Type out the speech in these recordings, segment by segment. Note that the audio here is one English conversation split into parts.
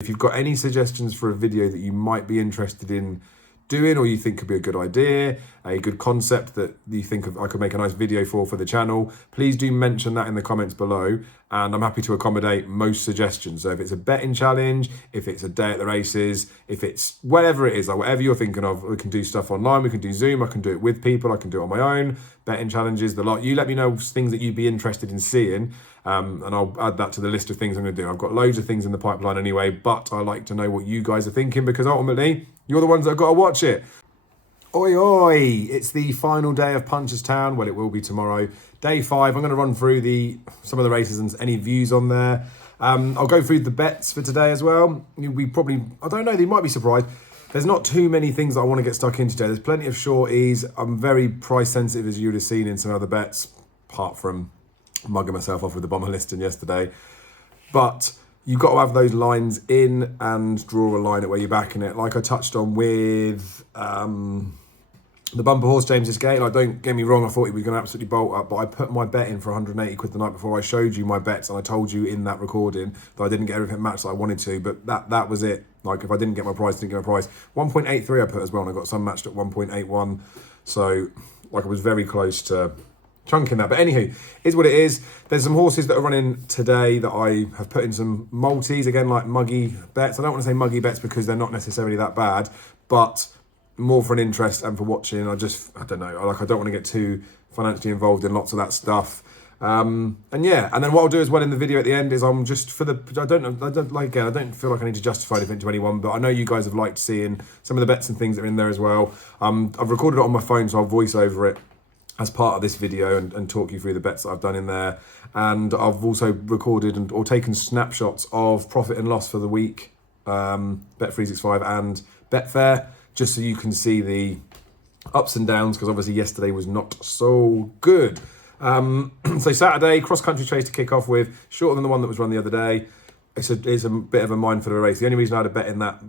If you've got any suggestions for a video that you might be interested in doing, or you think could be a good idea, a good concept that you think I could make a nice video for the channel, please do mention that in the comments below, and I'm happy to accommodate most suggestions. So if it's a betting challenge, if it's a day at the races, if it's whatever it is, like whatever you're thinking of, we can do stuff online, we can do Zoom, I can do it with people, I can do it on my own, betting challenges, the lot. You let me know things that you'd be interested in seeing, and I'll add that to the list of things I'm going to do. I've got loads of things in the pipeline anyway, but I like to know what you guys are thinking, because ultimately, you're the ones that have got to watch it. Oi, oi, it's the final day of Punchestown. Well, it will be tomorrow. Day 5, I'm going to run through some of the races and any views on there. I'll go through the bets for today as well. We probably, I don't know, they might be surprised. There's not too many things that I want to get stuck into today. There's plenty of shorties. I'm very price sensitive, as you would have seen in some other bets, apart from mugging myself off with the bomber listing yesterday. But you've got to have those lines in and draw a line at where you're backing it. Like I touched on with the bumper horse, James's Gate. Like, don't get me wrong, I thought he was going to absolutely bolt up, but I put my bet in for 180 quid the night before. I showed you my bets, and I told you in that recording that I didn't get everything matched that I wanted to, but that was it. Like, if I didn't get my price, didn't get my price. 1.83 I put as well, and I got some matched at 1.81. So, like, I was very close to chunking that. But anywho, is what it is. There's some horses that are running today that I have put in some multis, again, like muggy bets. I don't want to say muggy bets because they're not necessarily that bad, but more for an interest and for watching. I don't know, like, I don't want to get too financially involved in lots of that stuff. And yeah, and then what I'll do as well in the video at the end is I'm just I don't feel like I need to justify anything to anyone, but I know you guys have liked seeing some of the bets and things that are in there as well. I've recorded it on my phone, so I'll voice over it as part of this video and talk you through the bets that I've done in there. And I've also recorded or taken snapshots of profit and loss for the week, Bet365 and Betfair, just so you can see the ups and downs, because obviously yesterday was not so good. So Saturday, cross-country chase to kick off with, shorter than the one that was run the other day. It's a bit of a mind for the race. The only reason I had a bet in that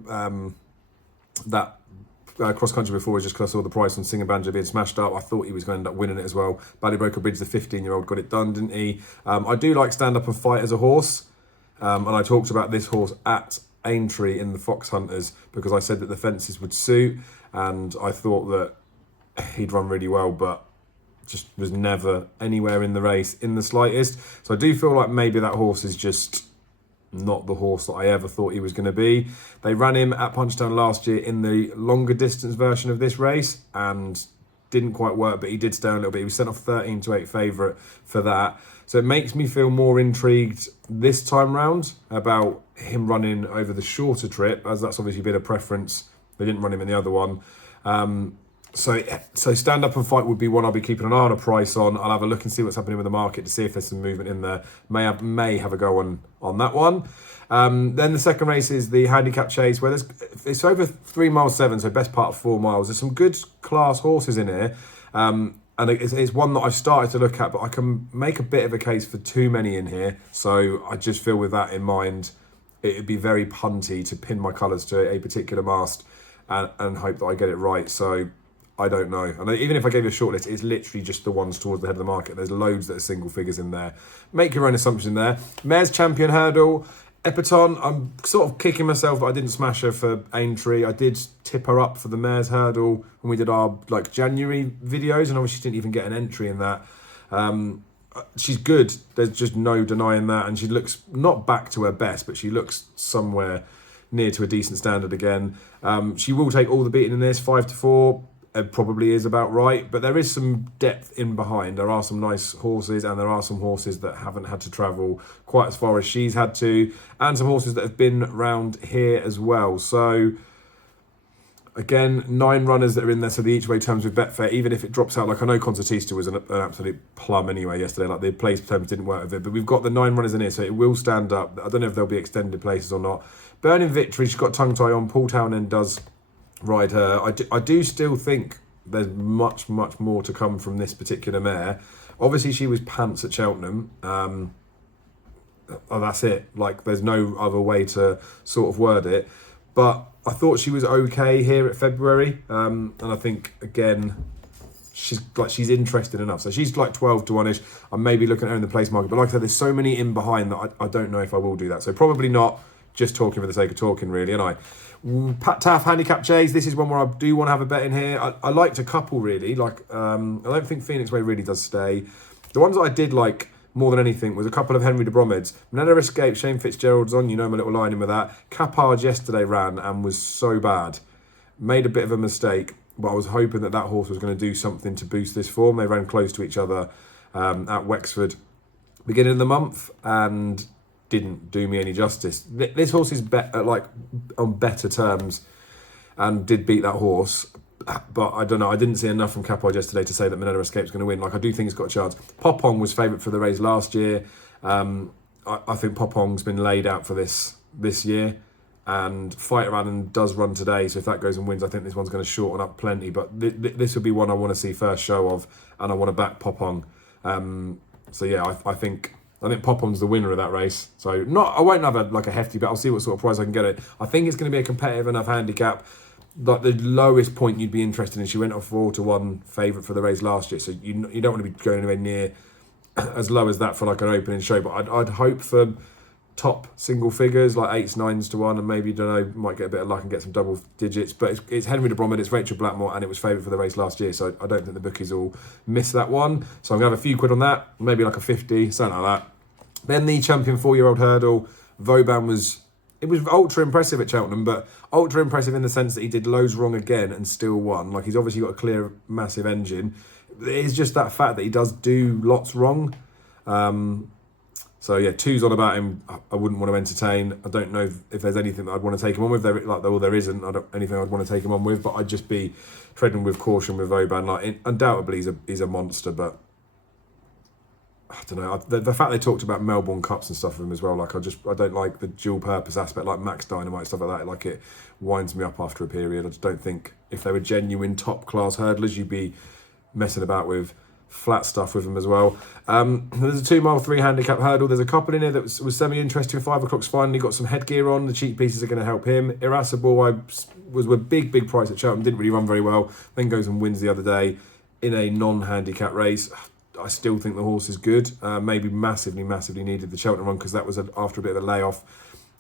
cross-country before is just because I saw the price on Singer Banjo being smashed up. I thought he was going to end up winning it as well. Ballybroker Bridge, the 15-year-old, got it done, didn't he? I do like Stand Up and Fight as a horse, and I talked about this horse at Aintree in the Fox Hunters because I said that the fences would suit, and I thought that he'd run really well, but just was never anywhere in the race in the slightest. So I do feel like maybe that horse is just not the horse that I ever thought he was going to be. They ran him at Punchestown last year in the longer distance version of this race and didn't quite work, but he did stay a little bit. He was sent off 13-8 favourite for that. So it makes me feel more intrigued this time round about him running over the shorter trip, as that's obviously been a preference. They didn't run him in the other one. So Stand Up and Fight would be one I'll be keeping an eye on a price on. I'll have a look and see what's happening with the market to see if there's some movement in there. May have a go on that one. Then the second race is the Handicap Chase, where it's over 3 miles 7, so best part of 4 miles. There's some good class horses in here. And it's one that I've started to look at, but I can make a bit of a case for too many in here. So I just feel with that in mind, it'd be very punty to pin my colours to a particular mast and hope that I get it right. So I don't know. And even if I gave you a short list, it's literally just the ones towards the head of the market. There's loads that are single figures in there. Make your own assumption there. Mares Champion Hurdle. Epatton, I'm sort of kicking myself that I didn't smash her for Aintree. I did tip her up for the Mares Hurdle when we did our January videos, and obviously she didn't even get an entry in that. She's good. There's just no denying that, and she looks not back to her best, but she looks somewhere near to a decent standard again. She will take all the beating in this, 5-4. It probably is about right, but there is some depth in behind. There are some nice horses, and there are some horses that haven't had to travel quite as far as she's had to, and some horses that have been round here as well. So again, 9 runners that are in there, so the each way terms with Betfair, even if it drops out, like I know Concertista was an absolute plum anyway yesterday, like the place terms didn't work with it, but we've got the 9 runners in here, so it will stand up. I don't know if there'll be extended places or not. Burning Victory, she's got tongue tie on. Paul Townend does ride her. I do still think there's much more to come from this particular mare. Obviously she was pants at Cheltenham. That's it. Like, there's no other way to sort of word it. But I thought she was okay here at February. And I think again, she's interested enough. So she's like 12 to 1ish. I'm maybe looking at her in the place market. But like I said, there's so many in behind that I don't know if I will do that. So probably not. just talking for the sake of talking, really, and Pat Taff, Handicap Jays, this is one where I do want to have a bet in here. I liked a couple, really. Like, I don't think Phoenix Way really does stay. The ones that I did like more than anything was a couple of Henry de Bromheads. Manella Escape, Shane Fitzgerald's on, you know my little line in with that. Capard yesterday ran and was so bad. Made a bit of a mistake, but I was hoping that horse was going to do something to boost this form. They ran close to each other at Wexford beginning of the month and didn't do me any justice. This horse is like on better terms and did beat that horse, but I don't know. I didn't see enough from Capard yesterday to say that Manila Escape's going to win. Like, I do think it's got a chance. Popong was favourite for the race last year. I think Popong's been laid out for this year, and Fight Around and does run today. So if that goes and wins, I think this one's going to shorten up plenty. But this would be one I want to see first show of, and I want to back Popong. So yeah, I think Popong's the winner of that race. So I won't have a hefty bet. I'll see what sort of price I can get it. I think it's going to be a competitive enough handicap. Like, the lowest point you'd be interested in, she went off 4-1 favourite for the race last year. So you don't want to be going anywhere near as low as that for like an opening show. But I'd hope for top single figures, like 8s, 9s to 1, and maybe, don't know, might get a bit of luck and get some double digits. But it's Henry de Bromhead, it's Rachel Blackmore, and it was favourite for the race last year. So I don't think the bookies will miss that one. So I'm going to have a few quid on that, maybe like a 50, something like that. Then the champion 4-year-old hurdle, Vauban was ultra impressive at Cheltenham, but ultra impressive in the sense that he did loads wrong again and still won. Like, he's obviously got a clear, massive engine. It's just that fact that he does do lots wrong. So yeah, 2's on about him. I wouldn't want to entertain. I don't know if there's anything that I'd want to take him on with. There isn't. Anything I'd want to take him on with, but I'd just be treading with caution with Vauban. Like, undoubtedly he's a monster, but I don't know. The fact they talked about Melbourne Cups and stuff with him as well. Like, I don't like the dual purpose aspect, like Max Dynamite, stuff like that. Like, it winds me up after a period. I just don't think if they were genuine top class hurdlers, you'd be messing about with flat stuff with them as well. There's a 2 mile 3 handicap hurdle. There's a couple in here that was semi-interesting. 5 o'clock's finally got some headgear on. The cheek pieces are going to help him. Irascible, was a big price at Cheltenham. Didn't really run very well. Then goes and wins the other day in a non-handicap race. I still think the horse is good. Maybe massively needed the Cheltenham run because that was after a bit of a layoff.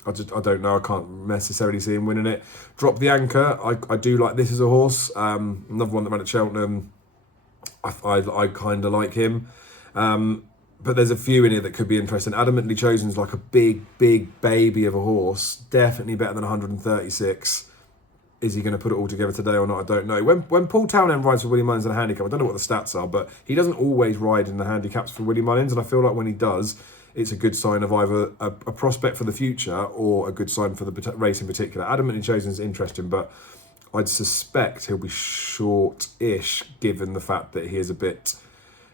I don't know. I can't necessarily see him winning it. Drop the Anchor. I do like this as a horse. Another one that ran at Cheltenham. I kind of like him. But there's a few in here that could be interesting. Adamantly Chosen's like a big baby of a horse. Definitely better than 136. Is he going to put it all together today or not? I don't know. When Paul Townend rides for Willie Mullins in a handicap, I don't know what the stats are, but he doesn't always ride in the handicaps for Willie Mullins, and I feel like when he does, it's a good sign of either a prospect for the future or a good sign for the race in particular. Adamantly Chosen's interesting, but I'd suspect he'll be short-ish given the fact that he is a bit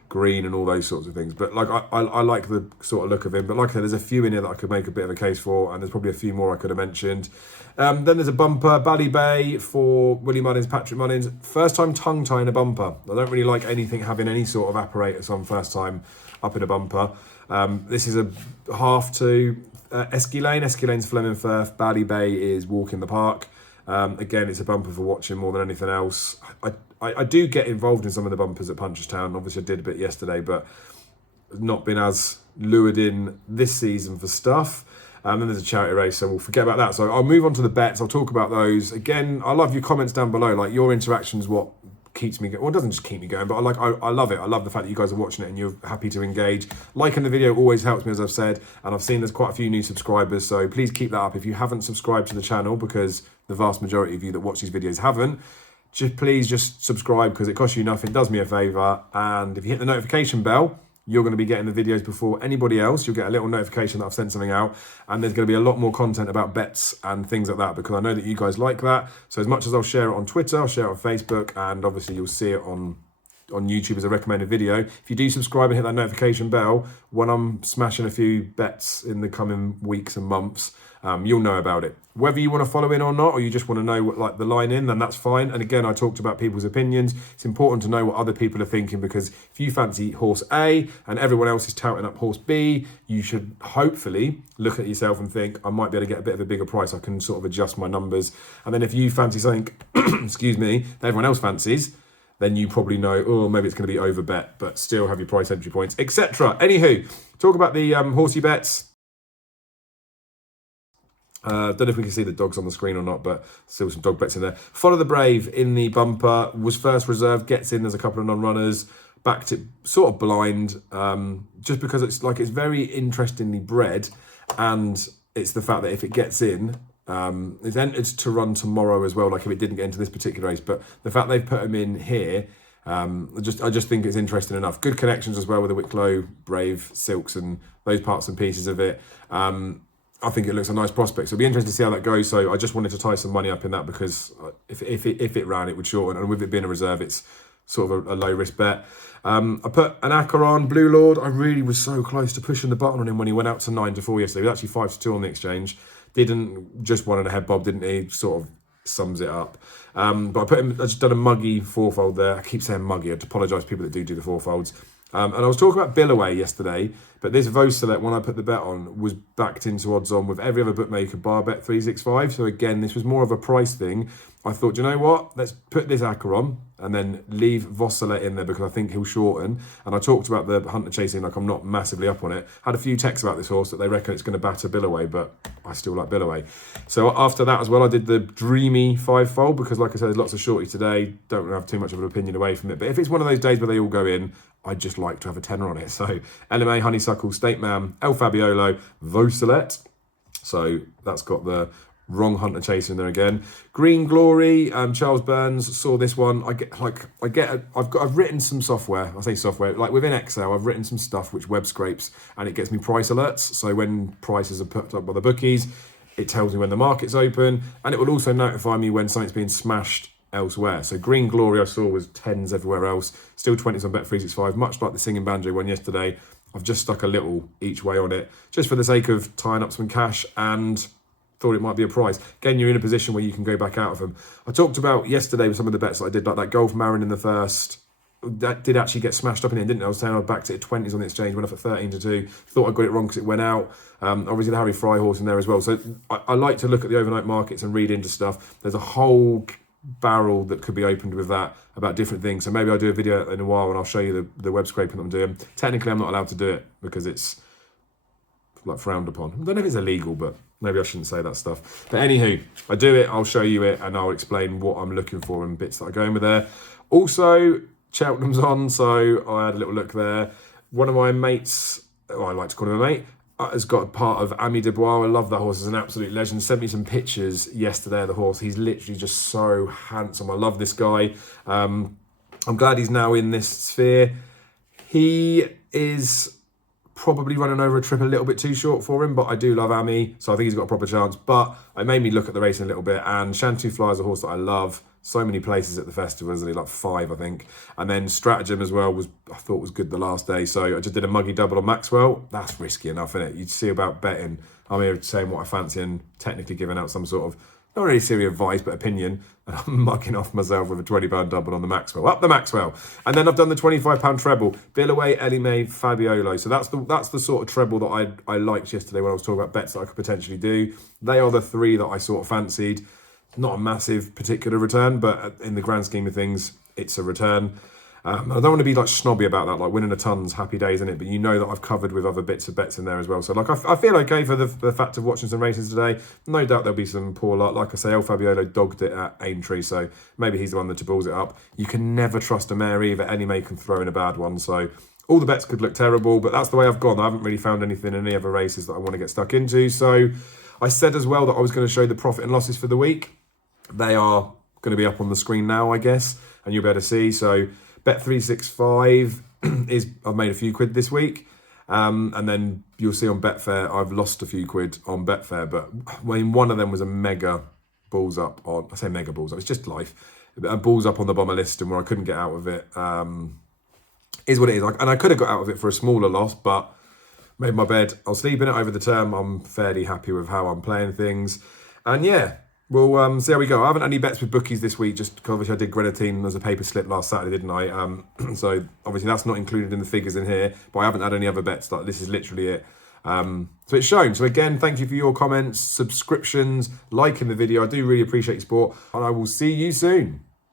green and all those sorts of things. But like, I like the sort of look of him. But like I said, there's a few in here that I could make a bit of a case for, and there's probably a few more I could have mentioned. Then there's a bumper, Bally Bay for Willie Mullins, Patrick Mullins. First time tongue tie in a bumper. I don't really like anything having any sort of apparatus on first time up in a bumper. This is a half to Esquilane. Esquilane's Fleming Firth. Bally Bay is Walk in the Park. Again, it's a bumper for watching more than anything else. I do get involved in some of the bumpers at Punchestown. Obviously, I did a bit yesterday, but not been as lured in this season for stuff. And then there's a charity race, so we'll forget about that. So I'll move on to the bets. I'll talk about those. Again, I love your comments down below. Like, your interaction is what keeps me going. Well, it doesn't just keep me going, but I love it. I love the fact that you guys are watching it and you're happy to engage. Liking the video always helps me, as I've said, and I've seen there's quite a few new subscribers, so please keep that up. If you haven't subscribed to the channel, because the vast majority of you that watch these videos haven't, please just subscribe, because it costs you nothing, does me a favour, and if you hit the notification bell, you're going to be getting the videos before anybody else. You'll get a little notification that I've sent something out, and there's going to be a lot more content about bets and things like that, because I know that you guys like that. So as much as I'll share it on Twitter, I'll share it on Facebook, and obviously you'll see it on YouTube as a recommended video. If you do subscribe and hit that notification bell, when I'm smashing a few bets in the coming weeks and months, you'll know about it. Whether you want to follow in or not, or you just want to know what, like, the line in, then that's fine. And again, I talked about people's opinions. It's important to know what other people are thinking, because if you fancy horse A and everyone else is touting up horse B, you should hopefully look at yourself and think, I might be able to get a bit of a bigger price. I can sort of adjust my numbers. And then if you fancy something, excuse me, that everyone else fancies, then you probably know, oh, maybe it's going to be over bet, but still have your price entry points, etc. Anywho, talk about the horsey bets. Don't know if we can see the dogs on the screen or not, but still some dog bets in there. Follow the Brave in the bumper, was first reserved, gets in, there's a couple of non-runners, backed it sort of blind, just because it's very interestingly bred, and it's the fact that if it gets in, it's entered to run tomorrow as well, like if it didn't get into this particular race, but the fact they've put him in here, I just think it's interesting enough. Good connections as well with the Wicklow, Brave, Silks and those parts and pieces of it. I think it looks a nice prospect. So it'll be interesting to see how that goes. So I just wanted to tie some money up in that because if it ran, it would shorten. And with it being a reserve, it's sort of a low risk bet. I put an acca on Blue Lord. I really was so close to pushing the button on him when he went out to 9-4 yesterday. He was actually 5-2 on the exchange. Didn't, just wanted a head bob, didn't he? Sort of sums it up. But I just done a muggy fourfold there. I keep saying muggy. I'd apologise to people that do the fourfolds. And I was talking about Billaway yesterday, but this Voselect, when I put the bet on, was backed into odds on with every other bookmaker bar bet 365. So again, this was more of a price thing. I thought, you know what? Let's put this acca on and then leave Voselect in there because I think he'll shorten. And I talked about the Hunter chasing, like I'm not massively up on it. Had a few texts about this horse that they reckon it's going to batter Billaway, but I still like Billaway. So after that as well, I did the dreamy fivefold because, like I said, there's lots of shorties today. Don't have too much of an opinion away from it. But if it's one of those days where they all go in, I'd just like to have a tenner on it. So LMA, Honeysuckle, State Man, El Fabiolo, Voselect. So that's got the wrong Hunter Chaser in there again. Green Glory, Charles Burns saw this one. I've written some software. I say software, like within Excel, I've written some stuff which web scrapes and it gets me price alerts. So when prices are put up by the bookies, it tells me when the market's open and it will also notify me when something's being smashed elsewhere. So Green Glory I saw was 10s everywhere else, still 20s on Bet365, much like the Singing Banjo one yesterday. I've just stuck a little each way on it, just for the sake of tying up some cash and thought it might be a prize. Again, you're in a position where you can go back out of them. I talked about yesterday with some of the bets that I did, like that Golf Marin in the first, that did actually get smashed up in the end, didn't it? I was saying I backed it at 20s on the exchange, went up at 13-2, thought I got it wrong because it went out. Obviously the Harry Fry horse in there as well. So I like to look at the overnight markets and read into stuff. There's a whole barrel that could be opened with that about different things. So maybe I'll do a video in a while and I'll show you the web scraping that I'm doing. Technically, I'm not allowed to do it because it's like frowned upon. I don't know if it's illegal, but maybe I shouldn't say that stuff. But anywho, I do it, I'll show you it, and I'll explain what I'm looking for and bits that I go in with there. Also, Cheltenham's on, so I had a little look there. One of my mates, I like to call him a mate, has got a part of Ami Dubois. I love that horse. He's an absolute legend. Sent me some pictures yesterday of the horse. He's literally just so handsome. I love this guy. I'm glad he's now in this sphere. He is probably running over a trip a little bit too short for him, but I do love Ami, so I think he's got a proper chance. But it made me look at the racing a little bit, and Shantou Fly is a horse that I love. So many places at the festival, isn't he? Like 5, I think. And then Stratagem as well I thought was good the last day. So I just did a muggy double on Maxwell. That's risky enough, isn't it? You'd see about betting. I'm here saying what I fancy and technically giving out some sort of, not really serious advice, but opinion. And I'm mugging off myself with a £20 double on the Maxwell. Up the Maxwell. And then I've done the £25 treble. Billaway, Ellie Mae, Fabiolo. So that's the sort of treble that I liked yesterday when I was talking about bets that I could potentially do. They are the 3 that I sort of fancied. Not a massive particular return, but in the grand scheme of things, it's a return. I don't want to be like snobby about that, like winning a ton's happy days in it, but you know that I've covered with other bits of bets in there as well. So like I feel okay for the fact of watching some races today. No doubt there'll be some poor luck. Like I say, El Fabiolo dogged it at Aintree, so maybe he's the one that balls it up. You can never trust a mare either. Any May can throw in a bad one, so all the bets could look terrible, but that's the way I've gone. I haven't really found anything in any other races that I want to get stuck into. So I said as well that I was going to show the profit and losses for the week. They are going to be up on the screen now, I guess, and you'll be able to see. So Bet365 I've made a few quid this week. And then you'll see on Betfair, I've lost a few quid on Betfair, but one of them was a mega balls up on, I say mega balls up, it's just life. Balls up on the bomber list and where I couldn't get out of it. Is what it is. And I could have got out of it for a smaller loss, but made my bed. I'll sleep in it over the term. I'm fairly happy with how I'm playing things. And yeah, we'll see how we go. I haven't had any bets with bookies this week, just because obviously I did Grenadine as a paper slip last Saturday, didn't I? So obviously that's not included in the figures in here, but I haven't had any other bets. Like this is literally it. So it's shown. So again, thank you for your comments, subscriptions, liking the video. I do really appreciate your support, and I will see you soon.